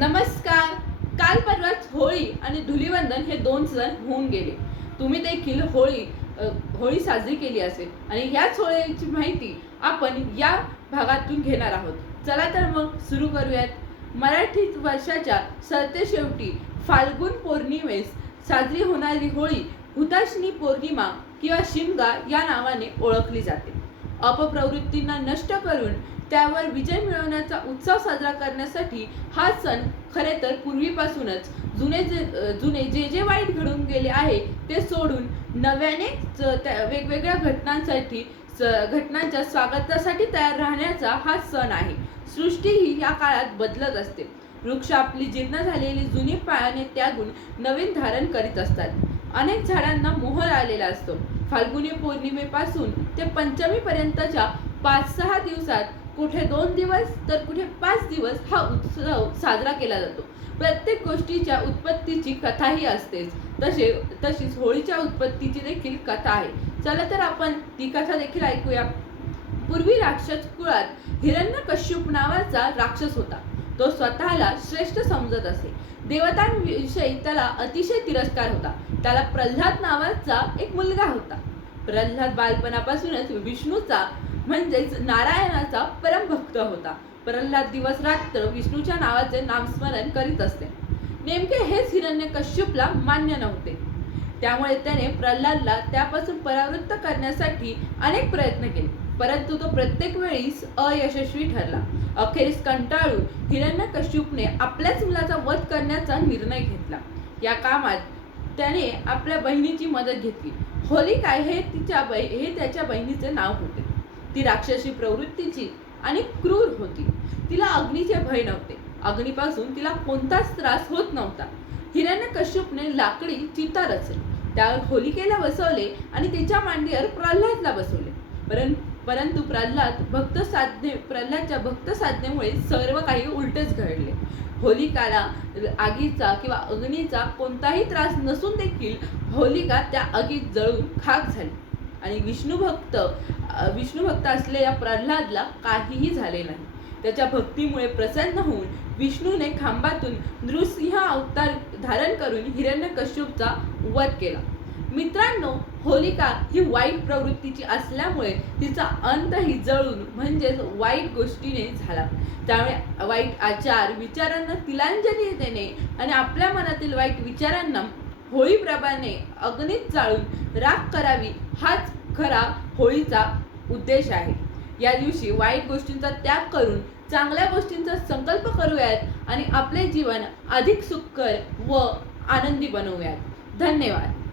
नमस्कार. काल परवाच होळी आणि धुलीवंदन हे दोन सण होऊन गेले. तुम्ही देखील होळी होळी साजरी केली असेल आणि ह्याच होळीची माहिती आपण या भागातून घेणार आहोत. चला तर मग सुरू करूयात. मराठी वर्षाच्या सरतेशेवटी फाल्गुन पौर्णिमेस साजरी होणारी होळी हुताशनी पौर्णिमा किंवा शिमगा या नावाने ओळखली जाते. अपप्रवृत्तींना नष्ट करून त्यावर विजय मिळवण्याचा उत्सव साजरा करण्यासाठी हा सण खरे तर पूर्वीपासूनच. जुने जे जुने जे जे वाईट घडून गेले आहे ते सोडून नव्याने त्या वेगवेगळ्या घटनांसाठी स- घटनांच्या स्वागतासाठी तयार राहण्याचा हा सण आहे. सृष्टी ही या काळात बदलत असते. वृक्ष आपली जीर्ण झालेली जुनी पायाने त्यागून नवीन धारण करीत असतात. अनेक झाडांना मोहर आलेला असतो. फाल्गुनी पौर्णिमेपासून ते पंचमीपर्यंतच्या पाच सहा दिवसात कुठे दोन दिवस तर कुठे पाच दिवस हा उत्सव साजरा केला जातो. प्रत्येक गोष्टीच्या उत्पत्तीची कथाही असतेच. तसे तशीच होळीच्या उत्पत्तीची देखील कथा आहे. चला तर आपण ती कथा देखील ऐकूया. पूर्वी राक्षस कुळात हिरण्यकश्यप नावाचा राक्षस होता. तो स्वतःला श्रेष्ठ समजत असे. देवतांविषयी त्याला अतिशय तिरस्कार होता. त्याला प्रल्हाद नावाचा एक मुलगा होता. प्रल्हाद बालपणापासूनच विष्णूचा म्हणजेच नारायणाचा परमभक्त होता. प्रल्हाद दिवस रात्र विष्णूच्या नावाचे नामस्मरण करीत असते. नेमके हेच हिरण्यकश्यपला मान्य नव्हते. त्यामुळे त्याने प्रल्हादला त्यापासून परावृत्त करण्यासाठी अनेक प्रयत्न केले. परंतु तो प्रत्येक वेळीस अयशस्वी ठरला. अखेरीस कंटाळून हिरण्यकश्यपने आपल्याच मुलाचा वध करण्याचा निर्णय घेतला. या कामात त्याने आपल्या बहिणीची मदत घेतली. होलिका हे तिच्या बै हे त्याच्या बहिणीचे नाव होते. ती राक्षसी प्रवृत्तीची आणि क्रूर होती. तिला अग्नीचे भय नव्हते. अग्नीपासून तिला कोणताच त्रास होत नव्हता. हिरण्यकश्यपने लाकडी चिता रचली. त्या होलिकेला बसवले आणि तिच्या मांडीवर प्रल्हादला बसवले. परं परंतु प्रल्हाद भक्त साधने प्रल्हादच्या भक्त साधनेमुळे सर्व काही उलटेच घडले. होलिकाला आगीचा किंवा अग्नीचा कोणताही त्रास नसून देखील होलिका त्या आगीत जळून खाक झाली. आणि विष्णू भक्त विष्णू भक्त असलेल्या प्रल्हादला काहीही झाले नाही. त्याच्या भक्तीमुळे प्रसन्न होऊन विष्णूने खांबातून नृसिंह अवतार धारण करून हिरण्यकश्यपचा वध केला. मित्रांनो होलिका ही वाईट प्रवृत्तीची असल्यामुळे तिचा अंतही जळून म्हणजेच वाईट गोष्टीने झाला. त्यामुळे वाईट आचार विचारांना तिलांजली देणे आणि आपल्या मनातील वाईट विचारांना होळीप्रमाणे अग्नीत जाळून राख करावी हाच खरा होळीचा उद्देश आहे. या दिवशी वाईट गोष्टींचा त्याग करून चांगल्या गोष्टींचा संकल्प करूयात आणि आपले जीवन अधिक सुखकर व आनंदी बनवूयात. धन्यवाद.